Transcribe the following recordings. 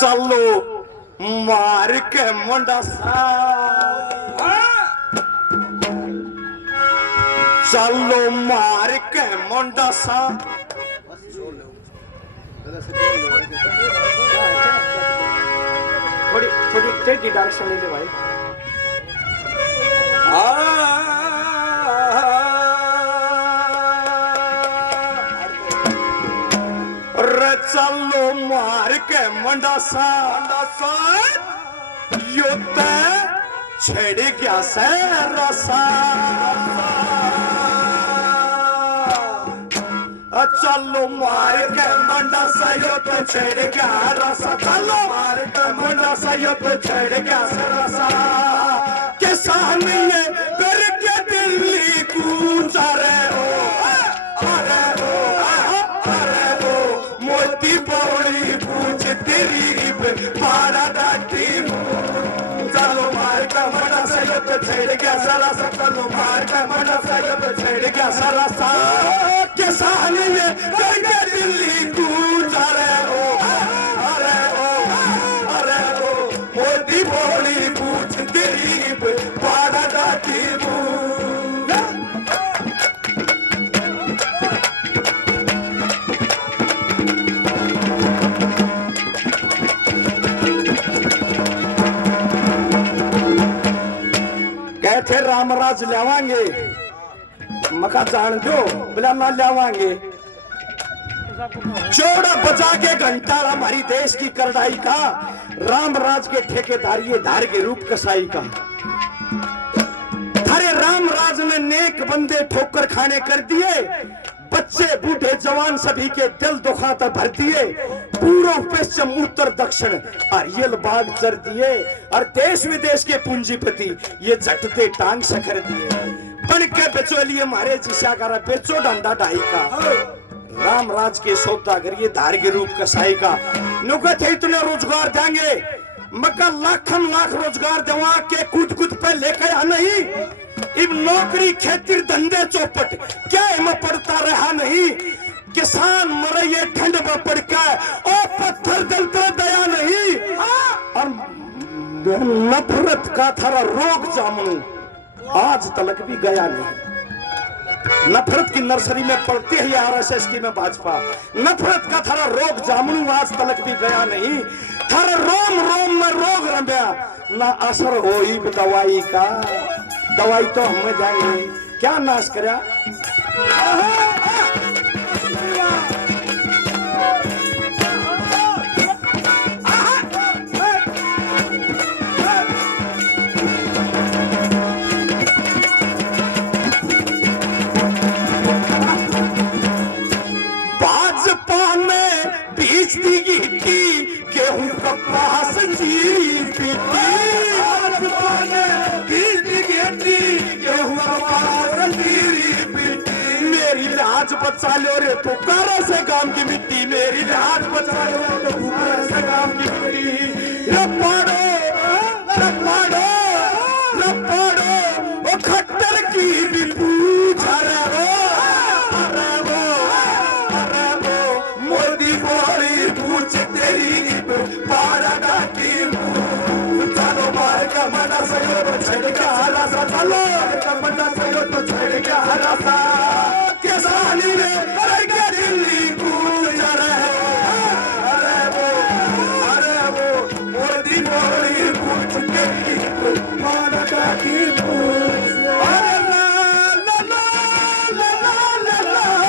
चलो मार के मुंडा सा, चलो मार के मुंडा सा, थोड़ी थोड़ी टेढ़ी डायरेक्शन ले ले भाई। चलो मार के मंडा सा यो छेड़ गया से रसा, चलो मार के मंडा सा यो छेड़ गया रसा, चलो मार के मंडा सा यो छेड़ गया से रसा, किसान ये करके दिल्ली कूचा रे हो, अरे हो अरे हो मोती पौड़ी पूछ तेरी पारा डाटी, चलो मार का मंडा सा यो छेड़ गया सारा सा, चलो मार का मंडा सा यो छेड़ गया सारा सा, किसान ये करके दिल्ली कूचा रे हो, अरे हो अरे हो मोती पौड़ी पूछ तेरी पारा डाटी। कहते रामराज लियावांगे, मका जान दो बोला ना लियावांगे, चौड़ा बजा के घंटा हमारी देश की करड़ाई का, रामराज के ठेकेदारी धार के रूप कसाई का, थारे रामराज ने नेक बंदे ठोकर खाने कर दिए, बच्चे बूढ़े जवान सभी के दिल दुखाता भर दिए, पूर्व पश्चिम उत्तर दक्षिण अरियल बाग चर दिए, और देश विदेश के पूंजीपति ये झटते टांग सखर दिए, बन के बेचोलिए मारे जिसा करा बेचो डंडा ढाई का, रामराज के सौदागर धार के रूप कसाई का, नुकत है इतने रोजगार देंगे, मगर लाखन लाख रोजगार देवा के कूद कूद पे लेके आ नहीं, इब नौकरी खेती धंधे चौपट क्या में पड़ता रहा नहीं, किसान मरे ये ठंड में पड़ के ओ पत्थर दिल पे दया नहीं, और नफरत का थारा रोग जामुन आज तलक भी गया नहीं, नफरत की नर्सरी में पड़ती है आरएसएस की में भाजपा, नफरत का थारा रोग जामुन आज तलक भी गया नहीं, थारा रोम रोम में रोग रंभ्या ना असर होई दवाई का, दवाई तो हमें जाएंगे क्या नाश करा, भाजपा में बीच दी गिट्टी गेहूं कपास जीरी पीटी, भाजपा ने बीच दी गिट्टी गेहूं कपास जीरी पीटी, मेरी लाज बचा लो रे पुकारा से गांव की मिट्टी, मेरी लाज बचा लो रे पुकारा से गांव की मिट्टी, रपाड़ो रपाड़ो रपाड़ो ओ खट्टर की भी पूछा रे हो, अरे वो अरे वो मोदी बोली पूछ तेरी पारा डाटी, चलो मार का मंडा सा यो छेड़ के हरा सा, चलो का मंडा सा यो तो छेड़ के हरा सा, किसानी ने करके दिल्ली कूच रहे हो, अरे वो मोदी बोली पूछ तेरी पारा डाटी, अरे ला ला ला ला ला ला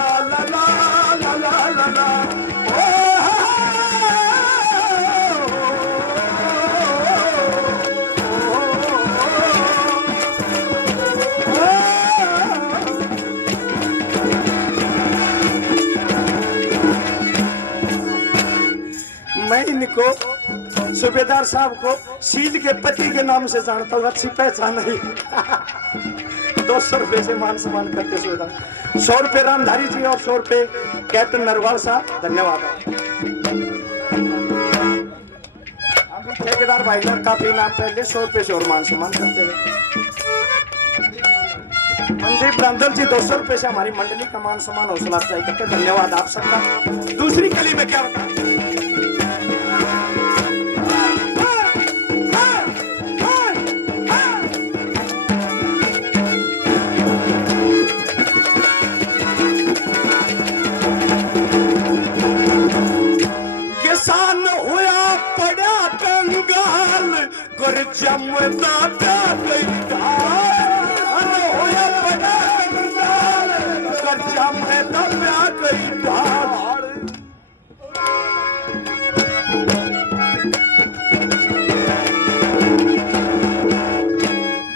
ला ला ला ला, मैं इनको सूबेदार साहब को सील के पति के नाम से जानता हूँ, अच्छी पहचान है 200 रुपए से मान सम्मान करते सूबेदार, 100 रुपए रामधारी जी और 100 रुपए कैप्टन नरवाल साहब, धन्यवाद। ठेकेदार भाई लोग काफी नाम पहले 100 रुपए से और मान सम्मान करते हैं, मनदीप रामदल जी 200 रुपए से हमारी मंडली का मान सम्मान हौसला अफजाई करते, धन्यवाद आप सबका। दूसरी कली में क्या बता जमदा प्या गई ढाल होया बड़ा कंगाल कर जमदा प्या गई ढाल।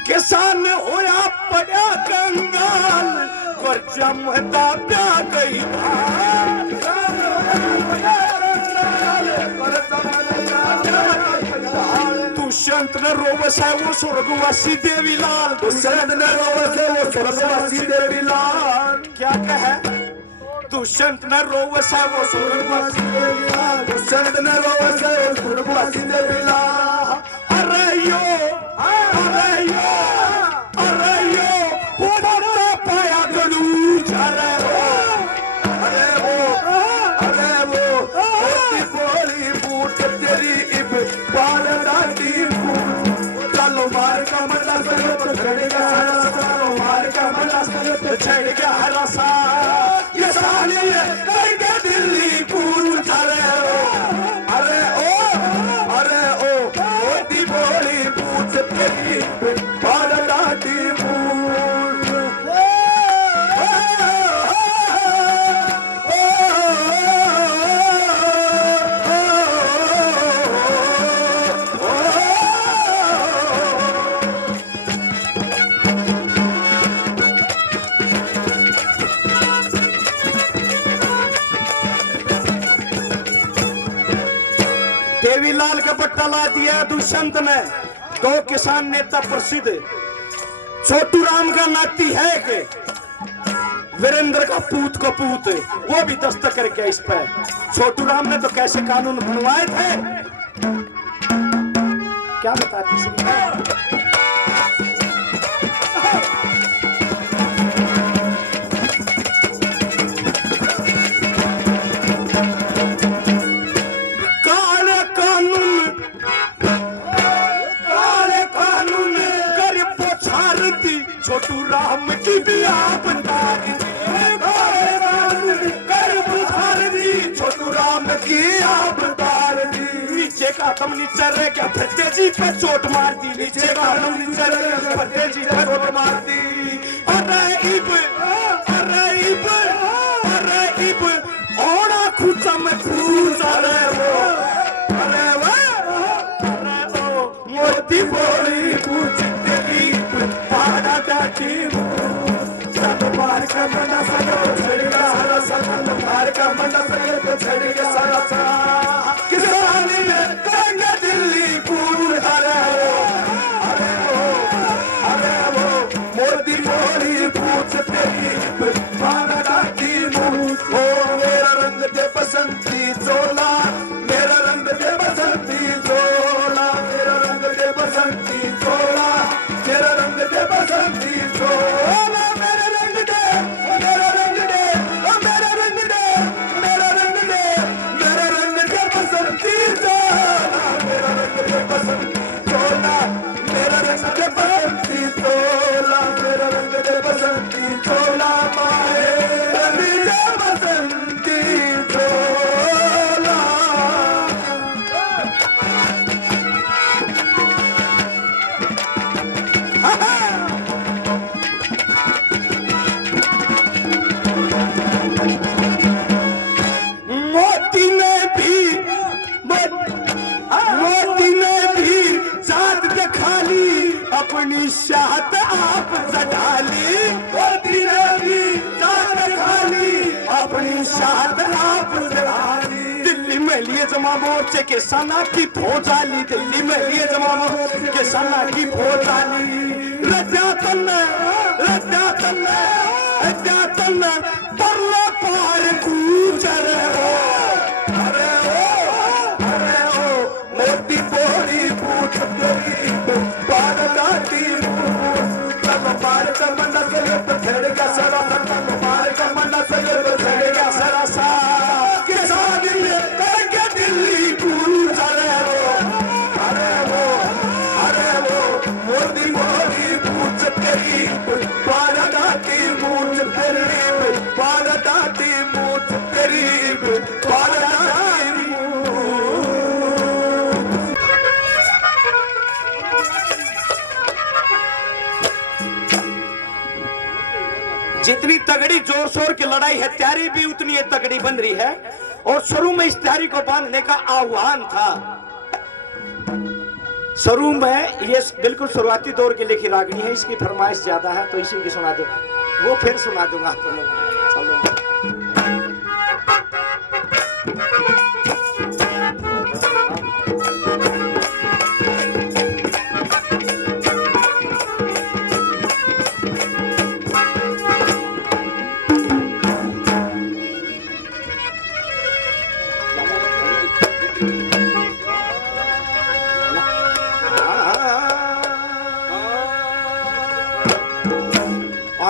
किसान होया बड़ा कंगाल कर जमदा प्या गई ढाल। दुष्यंत ने रोवस है वो स्वर्गवासी देवीलाल, दुष्यंत ने रोवस है वो स्वर्गवासी देवीलाल। क्या कहे? दुष्यंत ने रोवस है वो स्वर्गवासी देवीलाल, दुष्यंत ने रोवस है वो स्वर्गवासी देवीलाल। अरे यो अरे यो अरे यो वो बड़ा पाया गलूच। अरे वो बोली बूट तेरी इब बाल डाटी चलो मार का मल्ला सर तो छड़ेगा चलो मार का मल्ला सर तो छड़ेगा हरसा ये साली कहीं दिल्ली कूद चले। अरे ओ मोती बोली बूट तेरी बाल डाटी देवीलाल का पट्टा ला दिया दुष्यंत ने। दो किसान नेता प्रसिद्ध छोटू राम का नाती है कि वीरेंद्र का पूत वो भी दस्तक करके इस पे। छोटू राम ने तो कैसे कानून बनवाए थे क्या बताती श्री। छोटू राम की भी आप छोटू राम की आप नीचे का तुम नीचे रह क्या फतेह जी पे चोट मार दी, नीचे का तुम नीचे रह फतेह जी पे चोट मार दी। अरे इब ओड़ा खुचा में खूज। अरे वो मोती बोली पूछ तेरी पाड़ा डाटी मार का मंडा सगो छड़ेगा सारा सा मार का मंडा सगो छड़ेगा सारा सा किसानी में कहेंगे दिल्ली कूद। अरे वो मोदी बोली पूछ तेरी पाड़ा डाटी ओ मेरा रंग दे बसंती चोला, मेरा रंग दे बसंती चोला, मेरा रंग दे बसंती चोला, मेरा रंग दे बसंती चोला, मेरा रंग दे मेरा रंग दे मेरा रंग दे मेरा रंग दे मेरा रंग दे बसंती चोला, मेरा रंग दे बसंती चोला, मेरा रंग दे बसंती चोला, मेरा रंग दे बसंती चोला, माए रंग दे बसंती चोला। मोती ने भी जात दिखा ली अपनी शाहत आप सजा ली। मोती ने भी जात दिखा ली अपनी शाहत आप सजा ली। दिल्ली में लिए जमा मोर्चे के सना की फौज आली, दिल्ली में लिए जमा मोर्चे के सना की फौज आली। रजातन परला पार गुजर हो। अरे ओ मोती बोली पूछ तेरी पार डाटी तब मार का मंडा से तो छड़ेगा सारा तब मार का मंडा से तो छड़ेगा सारा सा किसान ने करके दिल्ली गुजर हो। अरे वो मोती बोली पूछ तेरी पार डाटी जितनी तगड़ी जोर शोर की लड़ाई है, तैयारी भी उतनी तगड़ी बन रही है। और शुरू में इस तैयारी को बांधने का आह्वान था। शुरू में ये बिल्कुल शुरुआती दौर की लिखी रागनी है, इसकी फरमाइश ज्यादा है तो इसी की सुना दो, वो फिर सुना दूंगा तुम लोग। चलो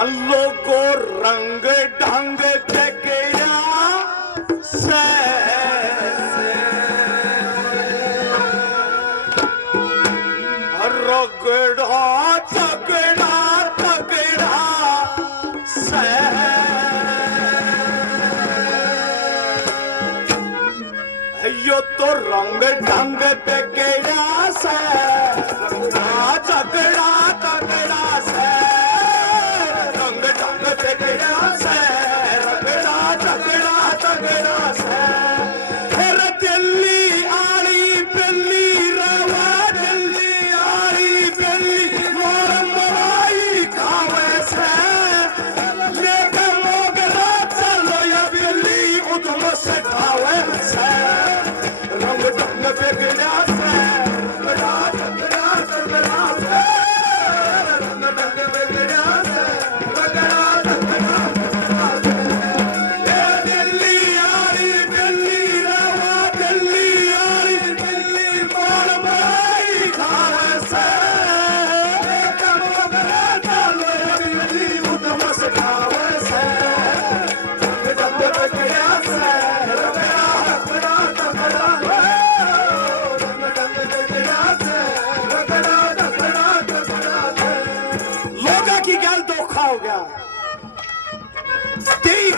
लोगो रंग ढंग जगड़ा से रगड़ा तगड़ा तगड़ा से यो तो रंग ढंग जगड़ा से झगड़ा तगड़ा से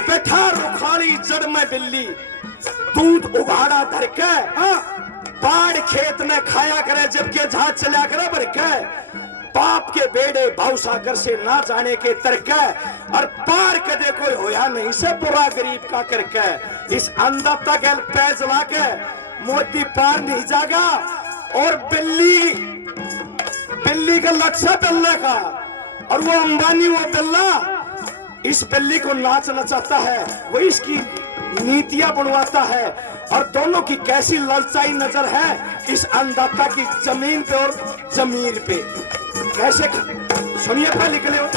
बैठा रुखाली जड़ में बिल्ली, दूध उगाड़ा धर के बाढ़ खेत में खाया करे, जबकि जहाज चला करे भर के बाप के बेड़े भाव सागर से ना जाने के तरके, और पार कदे कोई होया नहीं से बुरा गरीब का करके। इस अंधता गैल पैज ला के मोती पार नहीं जागा। और बिल्ली बिल्ली का लक्ष्य बिल्ले का, और वो अंबानी वो बिल्ला इस बिल्ली को नाच नचाता है, वो इसकी नीतियां बनवाता है। और दोनों की कैसी ललचाई नजर है इस अन्नदाता की जमीन पे और जमीर पे। कैसे सुनिए पहले निकले हो।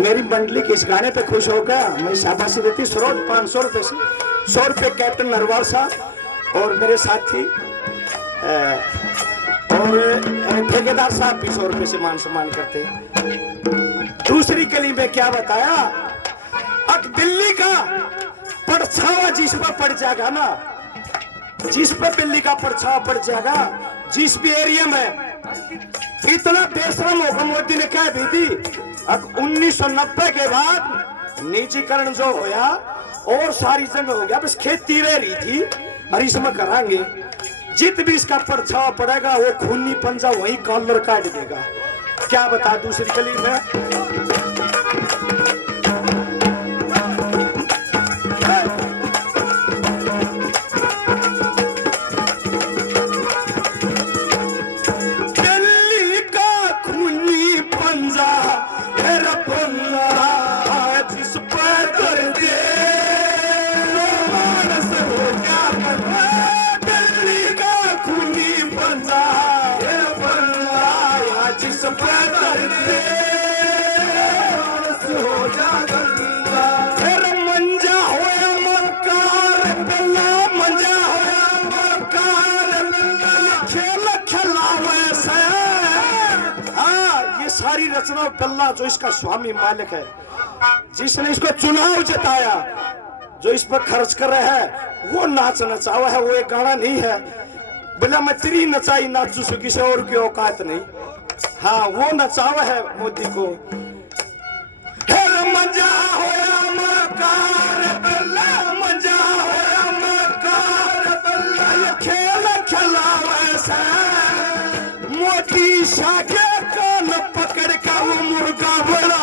मेरी मंडली के इस गाने पे खुश होकर मैं शाबाशी देती। स्रोत 500 रुपए से 100 रुपए कैप्टन नरवाल साहब और मेरे साथी ठेकेदार साहब भी 100 रुपए से मान सम्मान करते। दूसरी कली में क्या बताया, अब दिल्ली का परछावा जिस पर पड़ जाएगा ना, जिस पर दिल्ली का परछावा पड़ जाएगा, जिस भी एरिया में इतना बेशरम होगा, मोदी ने कह भी थी। अब 1990 के बाद निजीकरण जो होया और सारी जगह हो गया, बस खेती रह रही थी और इसमें कराएंगे। जित भी इसका परछावा पड़ेगा वो खूनी पंजा वही कॉलर काट देगा। क्या बता दूसरी गली में सारी रचना बल्ला जो इसका स्वामी मालिक है, जिसने इसको चुनाव जिताया, जो इस पर खर्च कर रहा है, वो नाच नचावा है। वो एक गाना नहीं है बोला मैं तेरी नचाई नाचू सु किसी और की औकात नहीं। हाँ, वो नचावा है मोदी को। मजा होया मकार बल्ला, मजा होया मकार बल्ला, ये खेल खिलावे से मोदी शाह के कान पकड़ का वो मुर्गा बड़ा।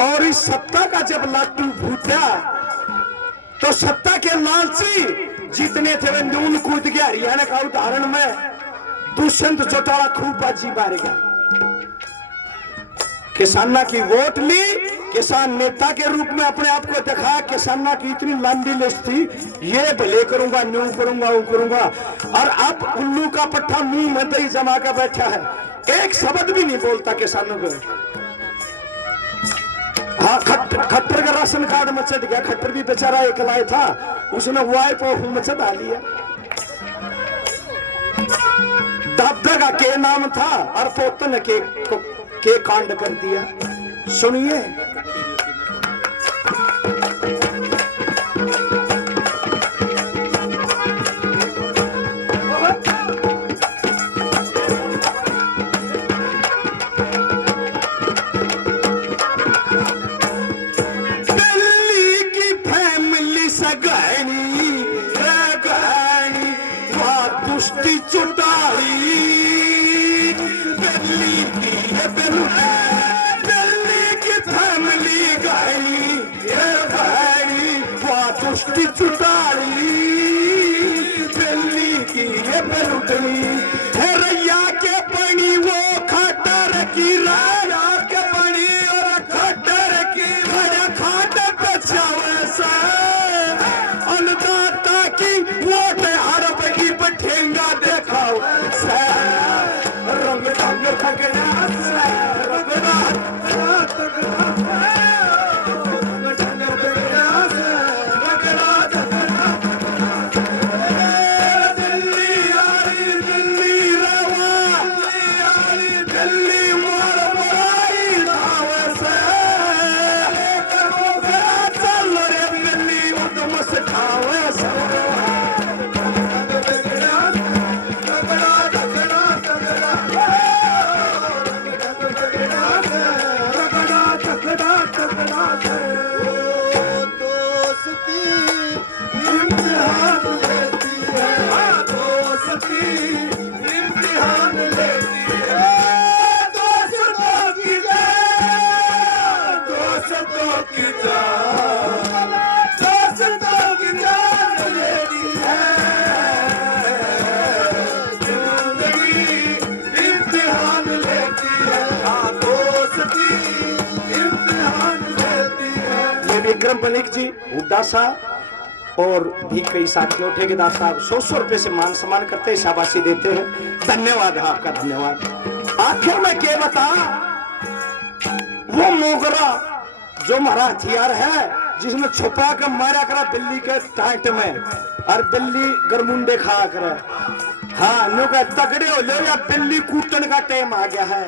और इस सत्ता का जब लाटू फूटा तो सत्ता के लालची जितने थे वे नून कूद गया। हरियाणा का उदाहरण में दुष्यंत चौटाला खूब बाजी मारेगा। किसाना की वोट ली, किसान नेता के रूप में अपने आप को दिखाया। किसाना की इतनी लंबी लिस्ट थी, ये भले करूंगा, न्यू करूंगा, वो करूंगा, और अब उल्लू का पट्टा मुंह में दही जमा कर बैठा है, एक शब्द भी नहीं बोलता किसानों को। हाँ, खट्टर का राशन कार्ड में चढ़ गया। खट्टर भी बेचारा एक लाए था, उसने वाइप ऑफ में चढ़ा लिया। दादा का के नाम था और पोतन के कांड कर दिया। सुनिए, चुटाली दिल्ली की ये बेलुटनी है, रैया के पानी वो खटर की, राया के पानी और खटर की, बड़ा खाटर पे चावसा अन्नदाता की वोट हर बगी बठेंगा देखाओ से रंग ढंग खगड़ा से दिल्ली विक्रम बनिक जी, हुड्डा साहब और भी कई साथियों, ठेकेदार साहब 100 रुपए से मान सम्मान करते हैं, शाबाशी देते हैं। धन्यवाद आपका, धन्यवाद। आखिर में क्या बता, वो मोगरा जो हमारा हथियार है जिसमें छुपा कर मारा करा बिल्ली के टाइट में, और बिल्ली गरमुंडे खा कर, हाँ नो का तगड़े हो लो या बिल्ली कूटन का टाइम आ गया है।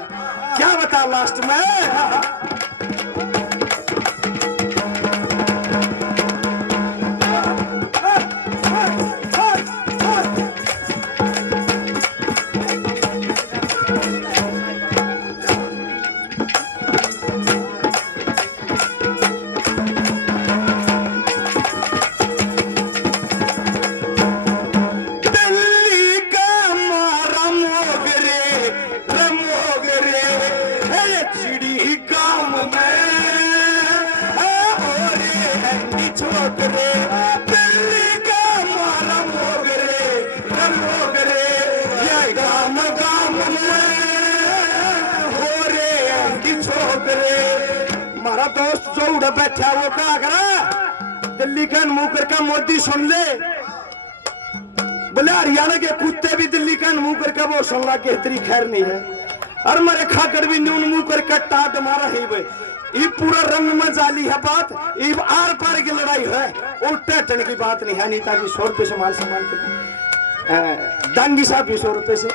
क्या बता लास्ट में हमारा दोस्त जो उड़ा बैठा वो क्या करा, दिल्ली का मुंह करके मोदी सुन ले, बोले हरियाणा के कुत्ते भी दिल्ली का मुंह करके वो सुन ला के इतनी खैर नहीं है, और मेरे खाकर भी न्यून मुंह करके टाट मारा है भाई। ये पूरा रंग में जाली है बात, ये आर पार की लड़ाई है, उल्टा टन की बात नहीं है। नीता जी 100 रुपए से मान सम्मान कर, डांगी साहब भी 100 रुपए से।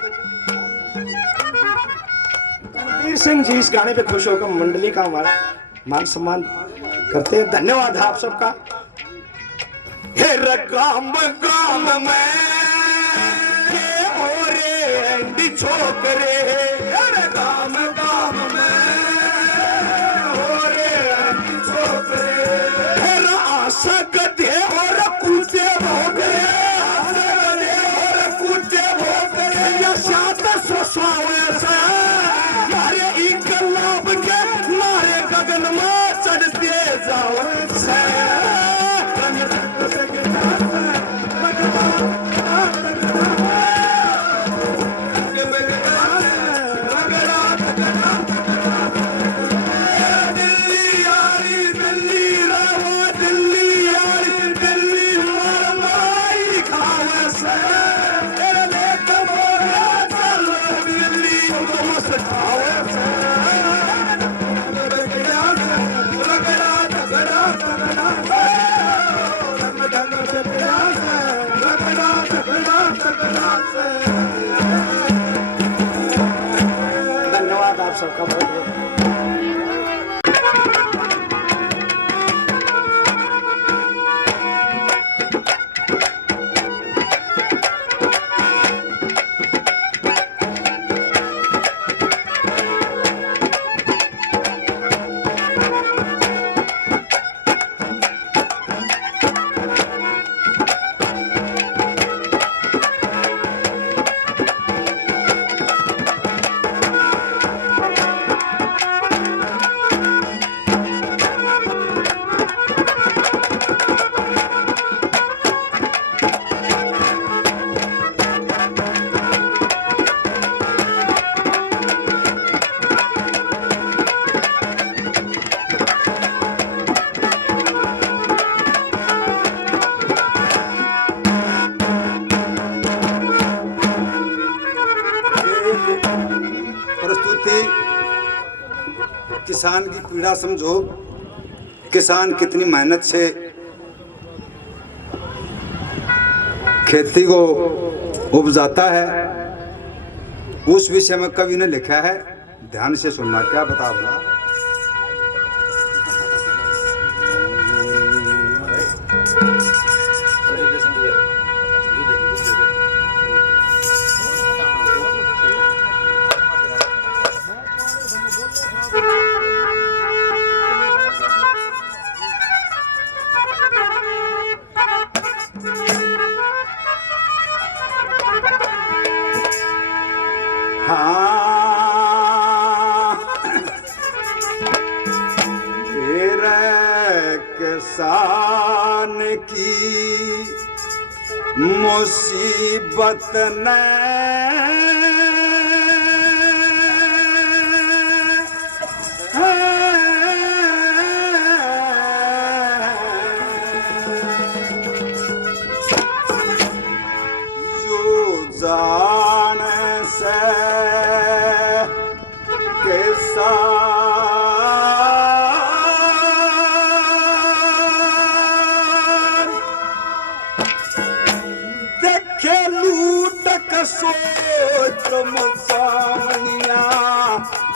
रणवीर सिंह जी इस गाने पे खुश होकर मंडली का हमारा मान सम्मान करते हैं। धन्यवाद आप सबका। हे रकाम काम में के ओरे छोकरे, रकाम काम में ओरे छोकरे, फिर आशा गधे और कूचे भोगरे, और कूचे भोगरे या सात सोसावे से मारे इनकलाब के नारे गगन में चढ़ते जाओ से। धन्यवाद आप सबका बहुत बहुत। किसान की पीड़ा समझो, किसान कितनी मेहनत से खेती को उपजाता है, उस विषय में कवि ने लिखा है, ध्यान से सुनना। क्या बता बोला, किसान की मुसीबत ने जान से कैसा देखे लूट सोच मसानिया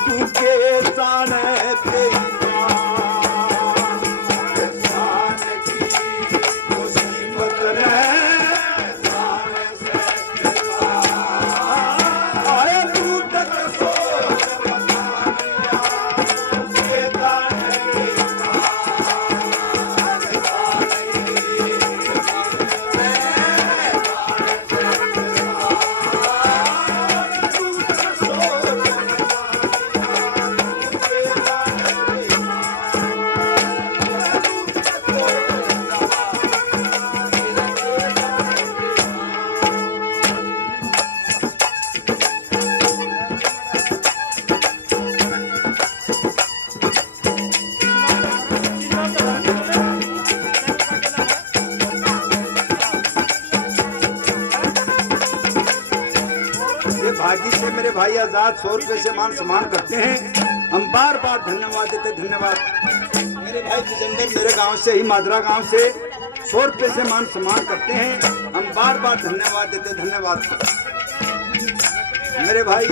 तू के जाने भागी से मेरे भाई आजाद 100 रुपए से मान सम्मान करते हैं। हम बार बार धन्यवाद देते, धन्यवाद मेरे भाई विजेंदर मेरे गांव से ही मादरा गांव से 100 रुपए से मान सम्मान करते हैं। हम बार बार धन्यवाद देते, धन्यवाद मेरे भाई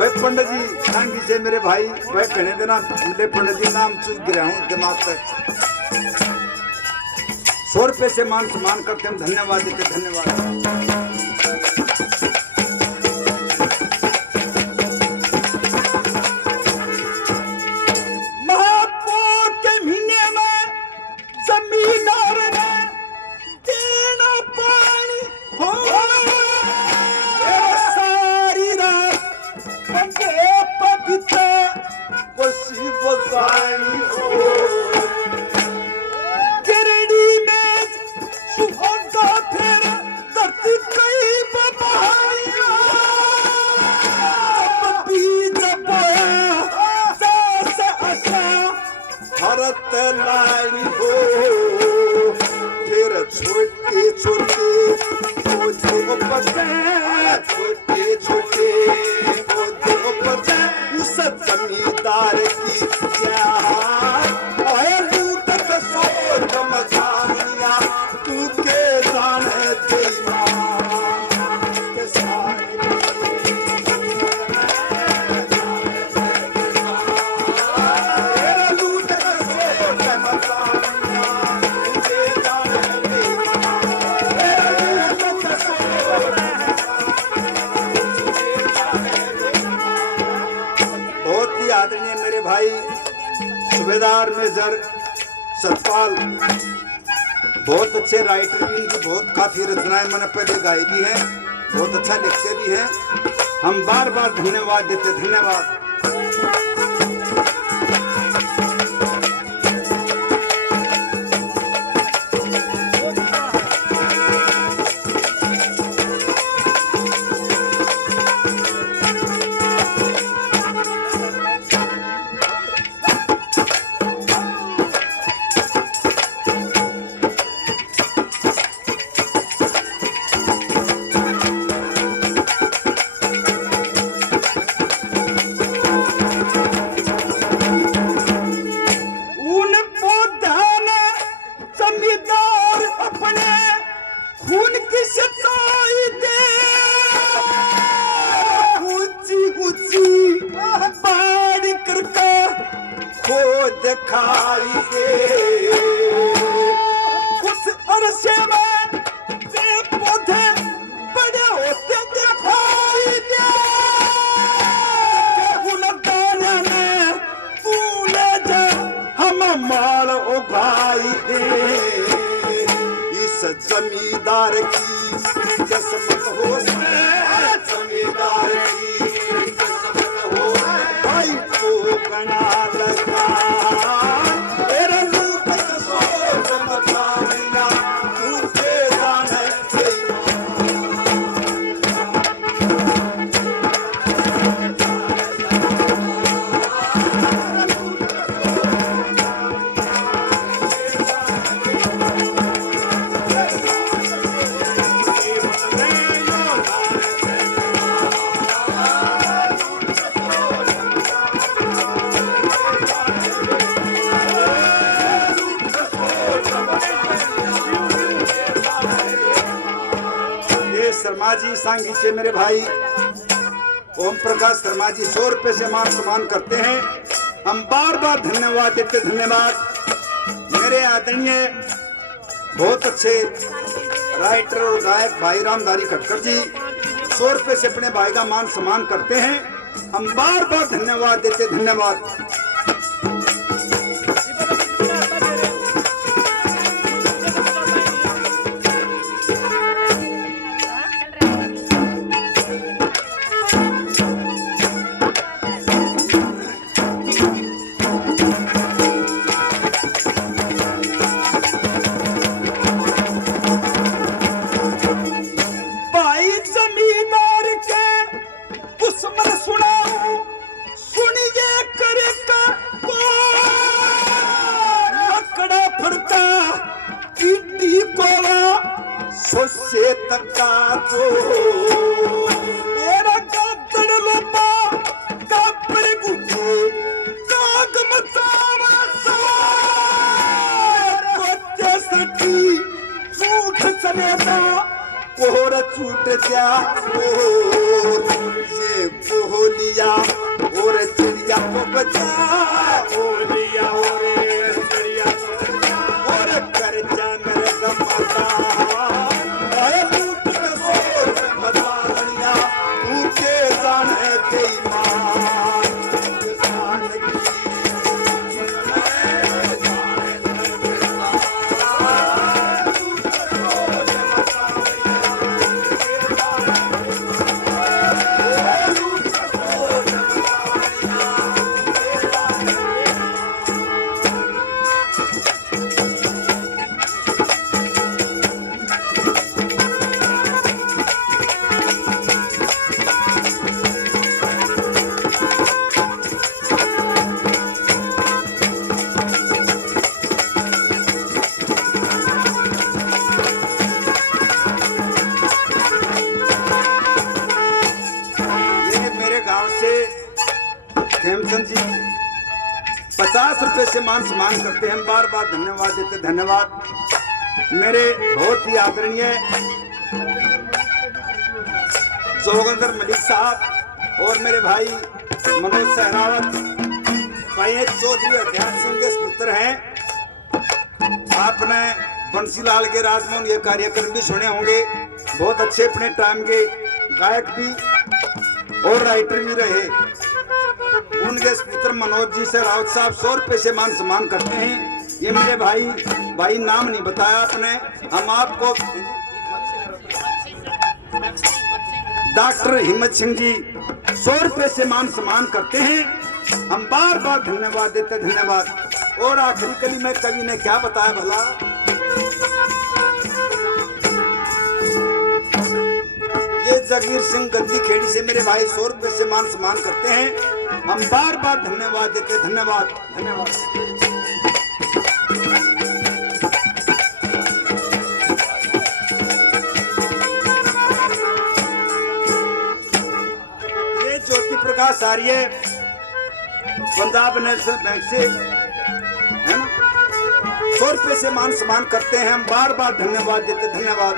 पंडित जी सांगी से मेरे भाई वह कहने देना मिले पंडित जी नाम चूक गिरा हूँ दिमाग तक 100 रुपए से मान सम्मान करते हम धन्यवाद देते, धन्यवाद महापौर के महीने में जमींदार ने देना पानी हो सारी रात पंगे पवित्र बसी बसाई हो गिरडी में सुबह का फिर धरती कई बबाइया बीज बोया सास आशा भरत लाई हो फिर छोटे छोटे पौधे उपजे, छोटे छोटे पौधे उपजे उस जमींदार की आया लूट के सोच मचानिया तू के जाने देना के सारे लूट के सोच मचानिया तू के जाने देना लूट के सोच बहुत ही आदरणीय मेरे भाई सूबेदार मेजर सतपाल बहुत अच्छे राइटर भी, इनकी बहुत काफी रचनाएं मैंने पहले गाई भी हैं, बहुत अच्छा लिखते भी हैं। हम बार बार धन्यवाद देते, धन्यवाद दिखाई दे उस अरसे में वे पौधे बड़े होते दिखाई दे हुनरदाना ने तूने जा हम माल उगाई दे इस जमींदार की किस्मत हो से जमींदार की किस्मत हो भाई को कना लगा शर्मा जी सांगी से मेरे भाई ओम प्रकाश शर्मा जी 100 रुपए से मान सम्मान करते हैं। हम बार बार धन्यवाद देते, धन्यवाद। मेरे आदरणीय बहुत अच्छे राइटर और गायक भाई रामधारी खटकर जी 100 रुपए से अपने भाई का मान सम्मान करते हैं। हम बार बार धन्यवाद देते, धन्यवाद। छूट जा ये बोलिया और चिड़िया को बचा बोलिया और चिड़िया और कर जा मेरे गमाता आए लूट के सोर बता दुनिया तू के जाने बेईमान हेमचंद जी 50 रुपए से मान सम्मान करते हैं। बार बार धन्यवाद देते, धन्यवाद। मेरे बहुत ही आदरणीय जोगेंद्र मलिक साहब और मेरे भाई मनोज सहरावत भाई चौधरी अध्यात्म सिंह के पुत्र हैं। आपने बंसीलाल के राजमोहन ये कार्यक्रम भी सुने होंगे। बहुत अच्छे अपने टाइम के गायक भी और राइटर भी रहे। उनके पुत्र मनोज जी से रावत साहब 100 रुपए से मान सम्मान करते हैं। ये मेरे भाई नाम नहीं बताया आपने, हम आपको डॉक्टर हिम्मत सिंह जी 100 रुपए से मान सम्मान करते हैं। हम बार बार धन्यवाद देते, धन्यवाद। और आखिरी कली में कवि ने क्या बताया भला, ये जगीर सिंह गद्दी खेड़ी से मेरे भाई 100 रुपए से मान सम्मान करते हैं। हम बार बार धन्यवाद देते, धन्यवाद, धन्यवाद। ये ज्योति प्रकाश आर्य पंजाब नेशनल बैंक से है ना 100 रुपए से मान सम्मान करते हैं। हम बार बार धन्यवाद देते, धन्यवाद।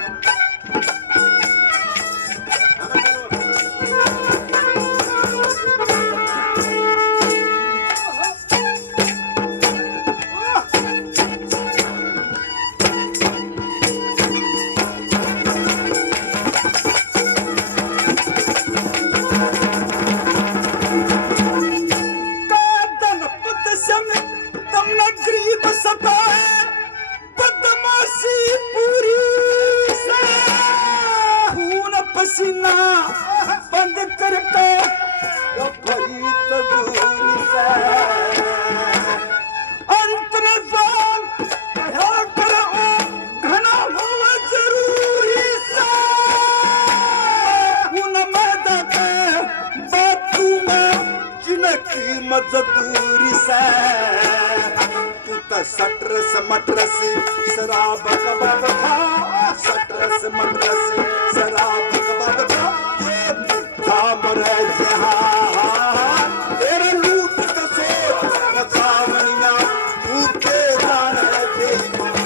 बंद करके भरी तजूरी से अंत नज़ार बढ़ा कर घना हुआ जरूरी से उन मैदा के बातू में जिनकी मजदूरी से तू तो सटरस मटरस शराब कबाब खा सटरस मटरस शराब कबाब खा मरे जहां तेरे लूट के सोच मचावनिया भूखे जाने बेईमान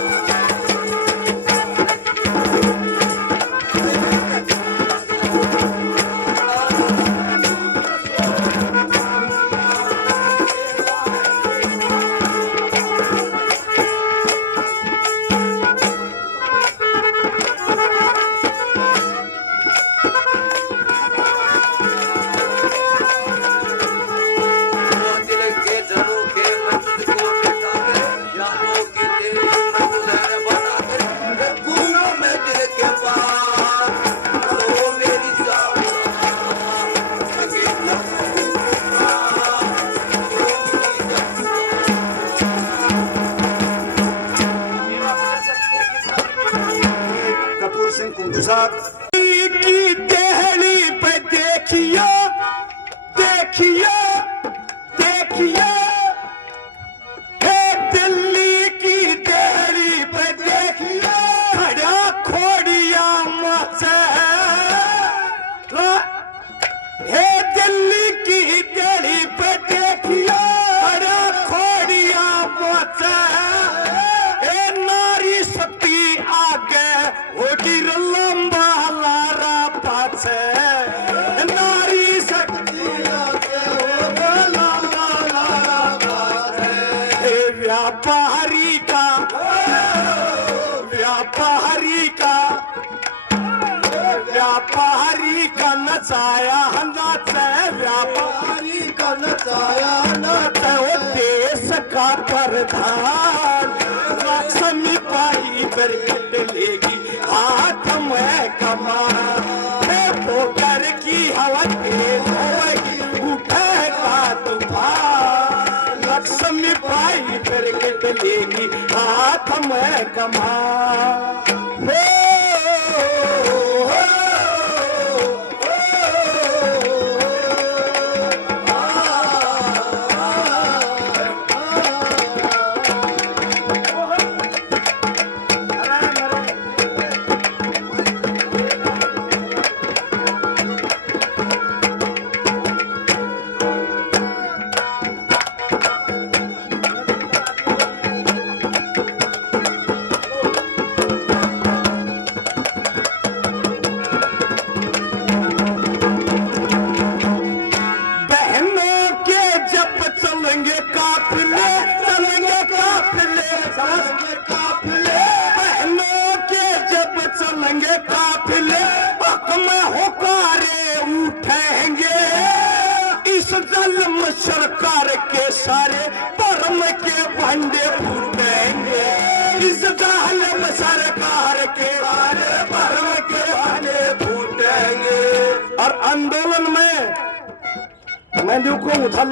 कुंदू सिंह कुंदू साहब। की दहली पे देखियो देखियो देखियो, हे दिल्ली की दहली पे देखियो खड़ा खोड़िया मचे, हे दिल्ली की दहली पे देखियो खड़ा खोड़िया मचे, हे नारी शक्ति आगे होगी लंबा लारा पाछे, नारी शक्ति आगे होगा लंबा लारा पाछे, हे व्यापारी का व्यापारी का नचाया नाचे, व्यापारी का नचाया नाचे, वो देश का प्रधान लक्ष्मी पाई बरकत लेगी हाथ में कमान, पोकर की हवा तेज होगी उठेगा तूफान, लक्ष्मी पाई बरकत लेगी हाथ में कमान। सरकार के सारे परम के भंडे फूटेंगे, इस जालिम सरकार के सारे परम के भंडे फूटेंगे। और आंदोलन में मैं देखो उधर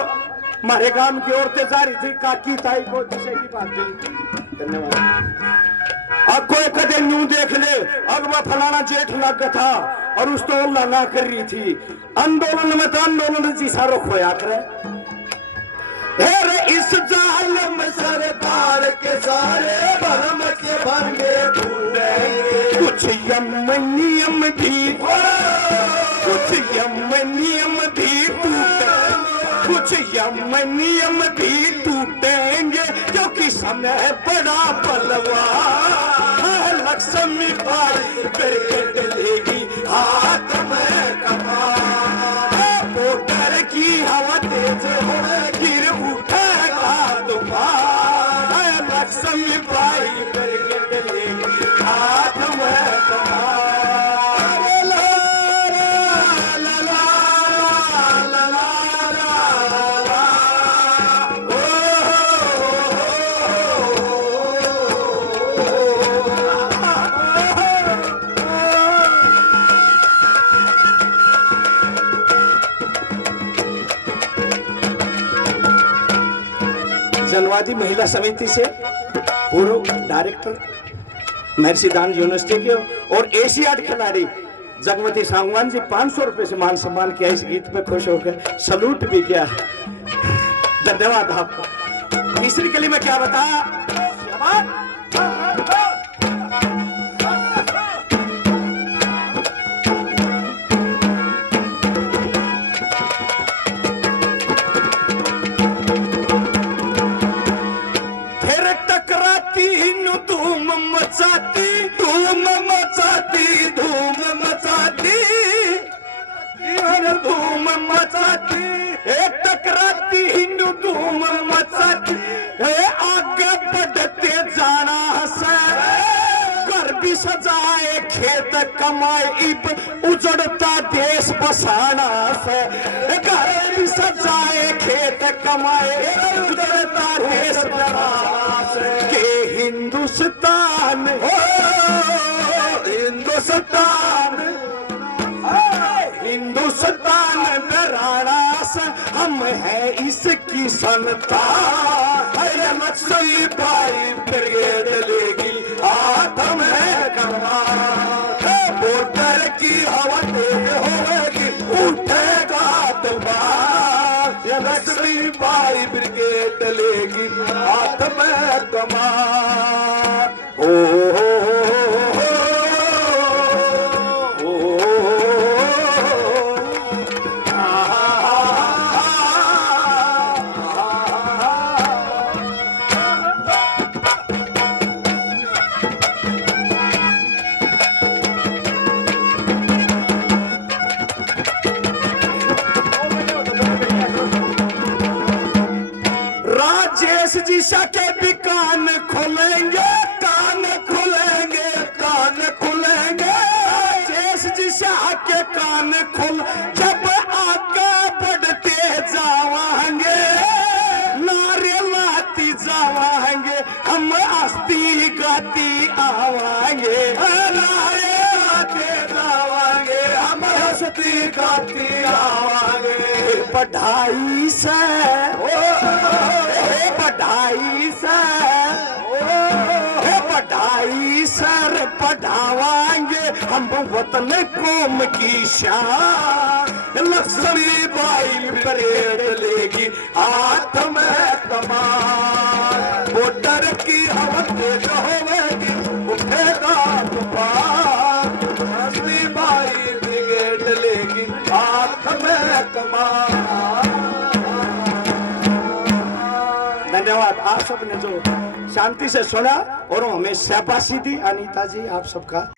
हमारे गांव की औरतें जा रही थी काकी ताई को जिसे की बात थी। धन्यवाद। अब कोई कदे न्यू देख ले, अब वह फलाना जेठ लग था और उस तो ना कर रही थी आंदोलन में, तो आंदोलन जी सारो खोया करे। इस जालिम सरकार के सारे भरम के भंडे फूटेंगे, कुछ यम भी कुछ यम भी टूटेंगे, क्योंकि समय बड़ा बलवान, लक्ष्मी पाई बरकत लेगी हाथ में कमान, पोटर की हवा तेज होगी उठेगा तूफान, लक्ष्मी पाई बरकत लेगी हाथ में कमान। जनवादी महिला समिति से पूर्व डायरेक्टर महर्षि दानंद यूनिवर्सिटी के और एशियाड खिलाड़ी जगमती सांगवान जी 500 रुपए से मान सम्मान किया। इस गीत पे खुश होकर सलूट भी किया। धन्यवाद आपका। तीसरी कली में क्या बताया? धूम मचाती एक टकराती हिंदू धूम मचाती, आगे बढ़ते जाना से घर भी सजाए खेत कमाए, उजड़ता देश बसाना से घर भी सजाए खेत कमाए, उजड़ता देश बसाना से के हिंदुस्तान हम है इसकी संतान, लक्ष्मी पाई ब्रिगेड लेगी हाथ में कमान। की हवा तेज होगी, उठेगा तूफान। ये लक्ष्मी बाई ब्रिगेड लेगी हाथ में कमान। ओ राजेश जी के भी कान खुलेंगे, कान खुलेंगे, कान खुलेंगे। राजेश जी के कान खुल जब आगे बढ़ते जावांगे, नारे लाती जावांगे, हम हस्ती गाती आवांगे। नारे लाते जावांगे, हम हस्ती गाती आवांगे। पढ़ाई से पढ़ाई सर पढ़ावांगे, हम वतन कौम की शान। लक्ष्मी बाई परेड लेगी हाथ में कमान। वोटर की हवा तेज होगी, उठेगा तूफान। लक्ष्मी बाई ब्रिगेड लेगी हाथ में कमान। धन्यवाद आप सबने जो शांति से सुना और हमें शाबाशी दी। अनीता जी आप सबका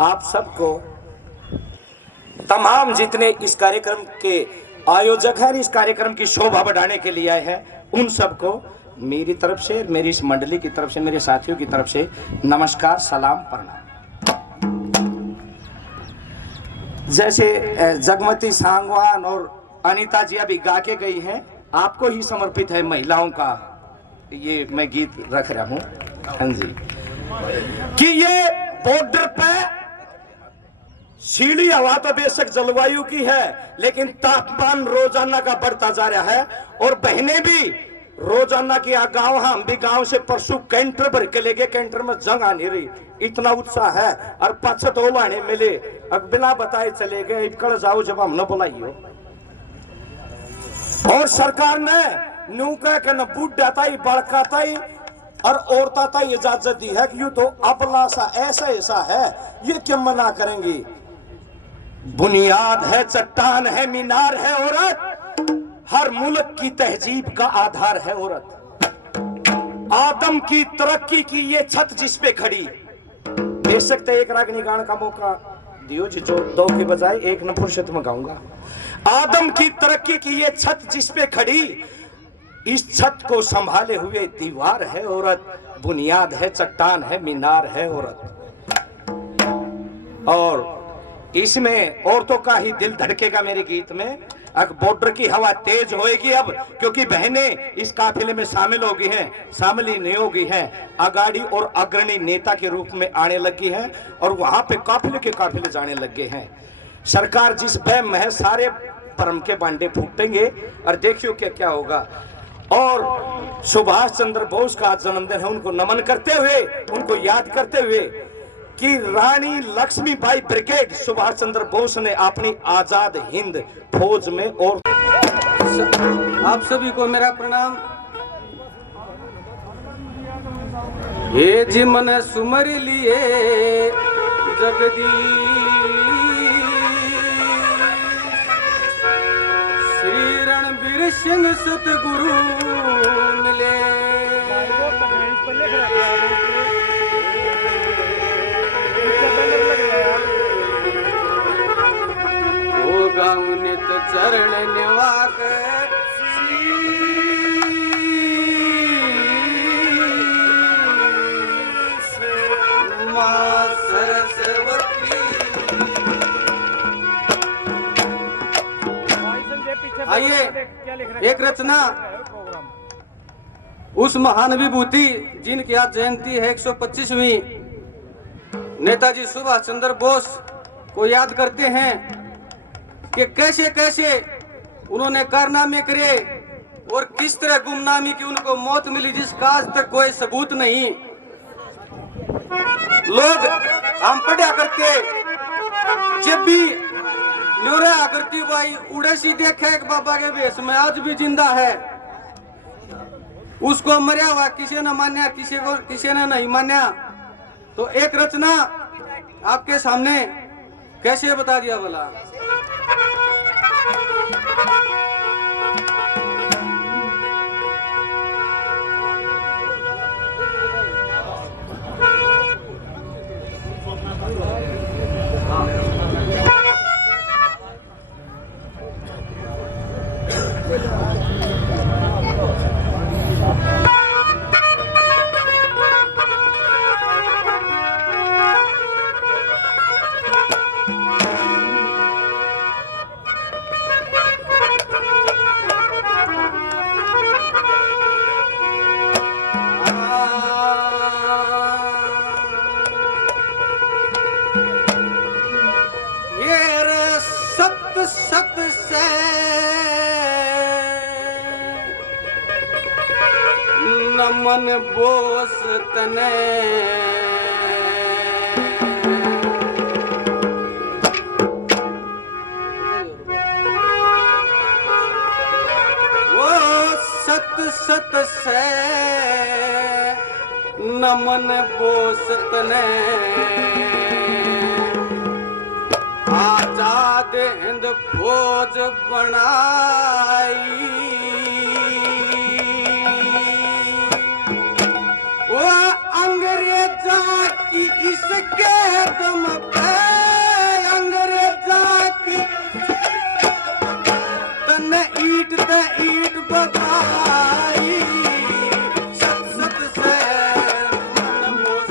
आप सबको, तमाम जितने इस कार्यक्रम के आयोजक हैं, इस कार्यक्रम की शोभा बढ़ाने के लिए आए हैं, उन सबको मेरी तरफ से, मेरी इस मंडली की तरफ से, मेरे साथियों की तरफ से नमस्कार, सलाम, प्रणाम। जैसे जगमती सांगवान और अनीता जी अभी गा के गई हैं, आपको ही समर्पित है महिलाओं का ये मैं गीत रख रहा हूं। हाँ जी, कि ये बॉर्डर पे सीढ़ी हवा तो बेशक जलवायु की है, लेकिन तापमान रोजाना का बढ़ता जा रहा है। और बहनें भी रोजाना की गांव, हम भी गांव से परसों कैंटर भर के ले गए, कैंटर में जंग आ नहीं रही, इतना उत्साह है। और 5-6 लाने मिले, अब बिना बताए चले गए, इकड़ जाओ जब हम न बुलाइयो। और सरकार ने न्यू कह न बूढ़ा ताई, बड़का ताई और औरता ताई इजाजत दी है कि यू तो अबला सा ऐसा ऐसा है, ये क्यों मना करेंगी। बुनियाद है, चट्टान है, मीनार है औरत, हर मुल्क की तहजीब का आधार है औरत। आदम की तरक्की की ये छत जिस पे खड़ी, बेशक एक रागनी गाने का मौका दियो जो दो के बजाय एक न फुर्सत में गाऊंगा। आदम की तरक्की की ये छत जिस पे खड़ी, इस छत को संभाले हुए दीवार है औरत, बुनियाद है, चट्टान है, मीनार है औरत। और इसमें औरतों का ही दिल धड़केगा मेरे गीत में। बॉर्डर की हवा तेज होएगी अब, क्योंकि बहनें इस काफिले में शामिल हो गई हैं, शामिल ही नहीं हो गई हैं, अगाड़ी और अग्रणी नेता के रूप में आने लगी हैं और वहां पे काफिले के काफिले जाने लगे हैं। सरकार जिस बहम में है, सारे परम के बांडे फूटेंगे और देखियो क्या क्या होगा। और सुभाष चंद्र बोस का आज जन्मदिन है, उनको नमन करते हुए, उनको याद करते हुए कि रानी लक्ष्मीबाई ब्रिगेड सुभाष चंद्र बोस ने अपनी आजाद हिंद फौज में। और आप सभी को मेरा प्रणाम। ये जी मन सुमर लिए जगदीश, श्री रणबीर सिंह सतगुरु मिले। गाऊं नित चरण निवाक, मां सरस्वती। आइए एक रचना उस महान विभूति जिनकी आज जयंती है 125वीं, नेताजी सुभाष चंद्र बोस को याद करते हैं कि कैसे कैसे उन्होंने कारनामे करे और किस तरह गुमनामी की उनको मौत मिली, जिसका आज तक कोई सबूत नहीं। लोग हम पढ़ा करते, जब भी न्योरा करती भाई उड़े सी देखा एक बाबा के वेश में, आज भी जिंदा है। उसको मरिया हुआ किसी ने मान्या, किसी ने नहीं मान्या। तो एक रचना आपके सामने कैसे बता दिया बोला। सत से नमन बोस तने, वो सत सत से नमन बोस तने, आजाद हिंद फौज बनाई। वो अंग्रेजा की इसके दम पे, अंग्रेजा की तन ईट ते ईट बगाई। सत सत से नमन बोस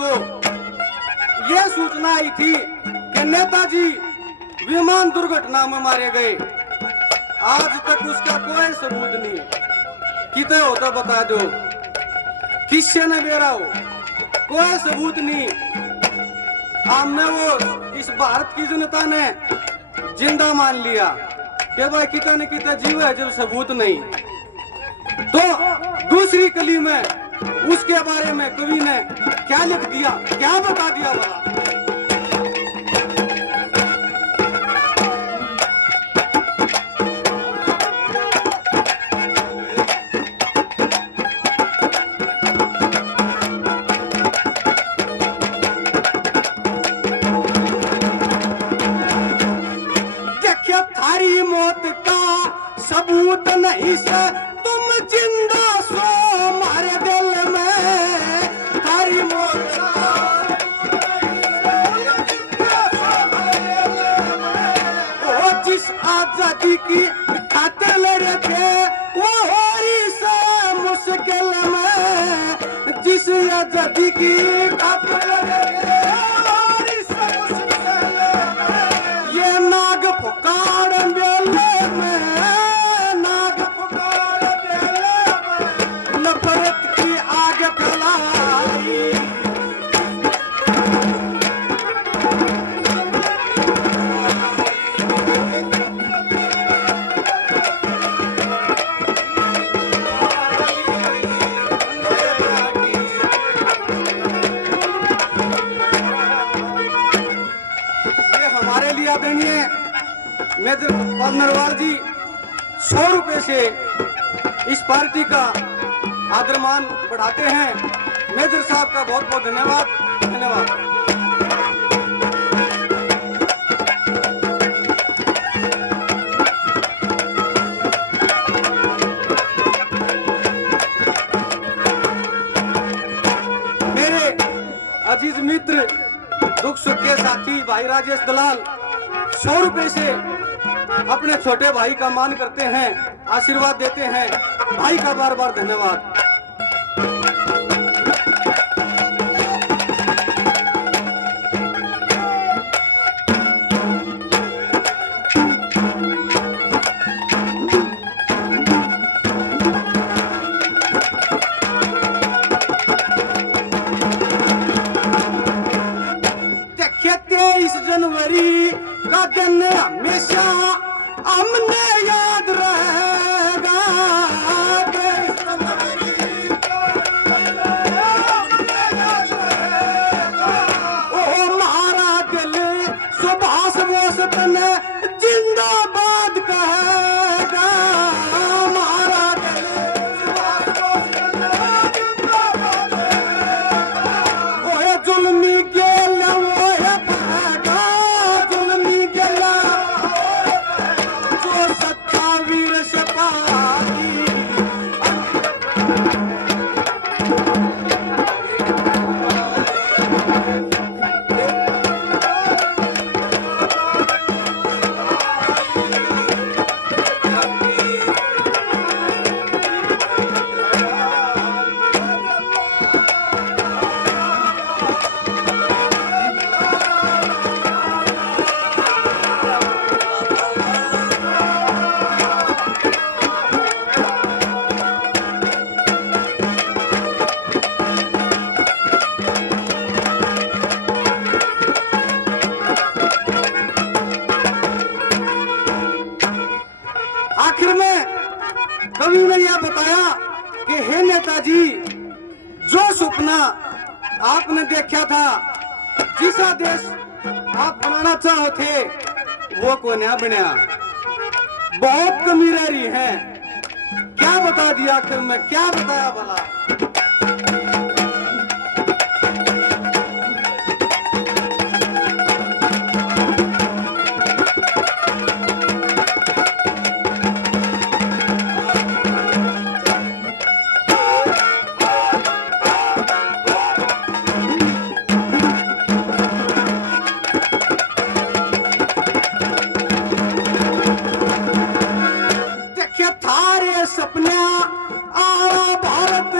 को यह सूचना आई थी कि नेताजी विमान दुर्घटना में मारे गए। आज तक उसका कोई सबूत नहीं। कितने होता बता दो, किससे न बेरा हो, कोई सबूत नहीं। हमने वो इस भारत की जनता ने जिंदा मान लिया कि भाई कितना न कितना जीव है जब सबूत नहीं। तो दूसरी कली में उसके बारे में कवि ने क्या लिख दिया, क्या बता दिया भला। देखिए थारी मौत का सबूत नहीं से तुम जिंदा सो मारे दिल में। थारी मौत ओ जिस आजादी की खातिर लड़े थे वो होरी से मुश्किल में। जिस आजादी की खातिर लड़े थे होरी से मुश्किल में। ये नाग पुकार बेले में, नाग पुकार बेले में नफरत की आग फैलाई। ये हमारे लिए आदरणीय मेजर सतपाल नरवाल जी 100 रुपए से इस पार्टी का आदरमान बढ़ाते हैं। मेजर साहब का बहुत बहुत धन्यवाद। धन्यवाद। मेरे अजीज मित्र, दुख सुख के साथी भाई राजेश दलाल 100 रुपए से अपने छोटे भाई का मान करते हैं, आशीर्वाद देते हैं। भाई का बार बार धन्यवाद। देखिए 23 जनवरी का दिन हमेशा हमने याद रहेगा। 23 जनवरी का दिन हमने याद रहेगा। ओ हमारा दिल सुभाष बोस ने जिंदाबाद कहेगा। हमारा दिल सुभाष बोस ने जिंदाबाद कहेगा। ओए जुल्मी के लवोए पहेगा, जुल्मी के लवोए पहेगा। जो सत्ता वीर सिपाही आखिर में कवि ने यह बताया कि हे नेताजी, जो सपना आपने देखा था, जिसा देश आप बनाना चाहो थे, वो को नया बनया। बहुत कमी रह रही है। क्या बता दिया आखिर में, क्या बताया भला। देखिए थारे सपना आला भारत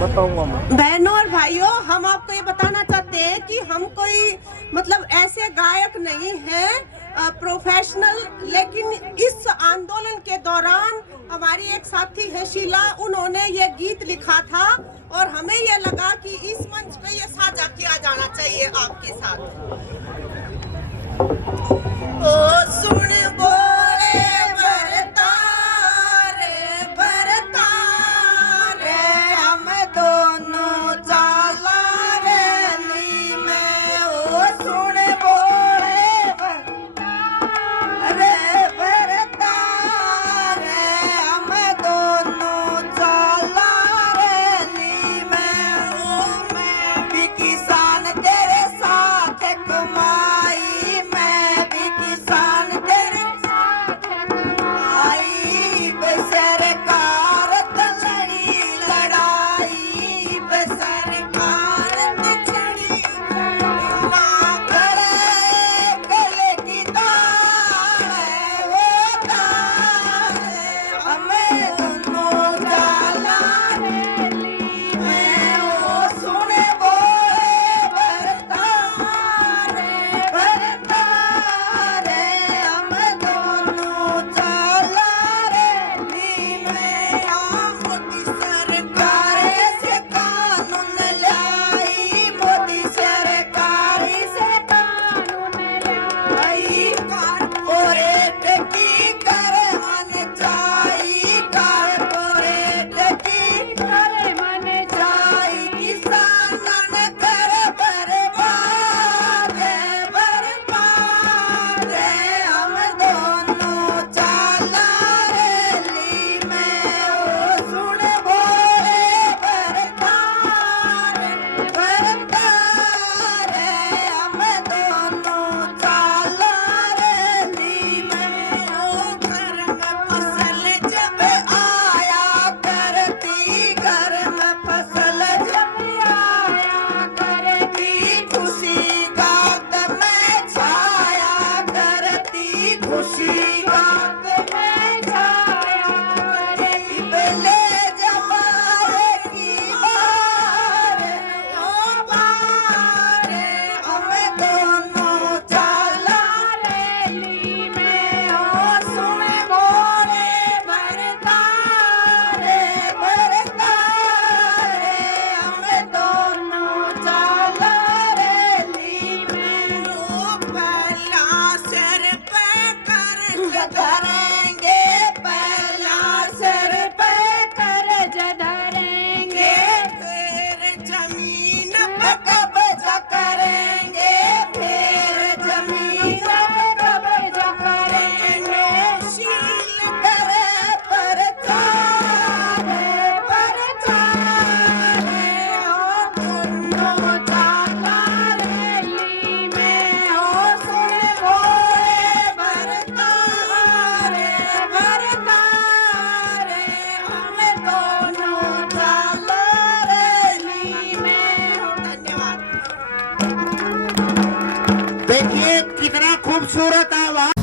बताऊंगा मैं। बहनों और भाइयों, हम आपको ये बताना चाहते हैं कि हम कोई मतलब ऐसे गायक नहीं हैं प्रोफेशनल, लेकिन इस आंदोलन के दौरान हमारी एक साथी है शीला, उन्होंने ये गीत लिखा था और हमें ये लगा कि इस मंच पे ये साझा किया जाना चाहिए आपके साथ। ओ सुन बोले बरता रे हम दोनों चाला रैली में। ओ सुन बोले बरता रे हम दोनों चाला रैली में। ओ मैं भी किसान तेरे साथ कमाई, मैं भी किसान तेरे साथ कमाई। सरकार तलड़ी लड़ाई, सरकार तलड़ी ना करे गले की तार होता है हमें दोनों जाला रैली में। ओ सुने बोले बरता रे हम दोनों चाला रैली में। मोदी सरकार से कानून लाई, मोदी सरकार से कानून लाई। कारपोरेट की कर मन चाही, कारपोरेट की कर मन चाही। किसानन कर बर्बाद हम दोनों चाला रैली में। ओ सुन बोले बरता रे हम दोनों चाला रैली में। ओ घर में फसल जब आया करती, घर में फसल जब आया करती, खुशी गात में छाया करती, खुशी गात में छाया करती। बेले जमाए की बार ओ बार हम दोनों चाला रैली में। ओ सुन बोले बरता रे हम दोनों चाला रैली में। ओ पहला सिर पे कर्ज धरेंगे, पहला सिर पे कर्ज धरेंगे, फिर जमीन पे कब्जा करेंगे, फिर जमीन पे कब्जा करेंगे। शील करे प्रचार ओ दोनों चाला रैली में। ओ सुन बोले बरता रे हम दोनों चाला रैली में। धन्यवाद। देखिए कितना खूबसूरत आवाज।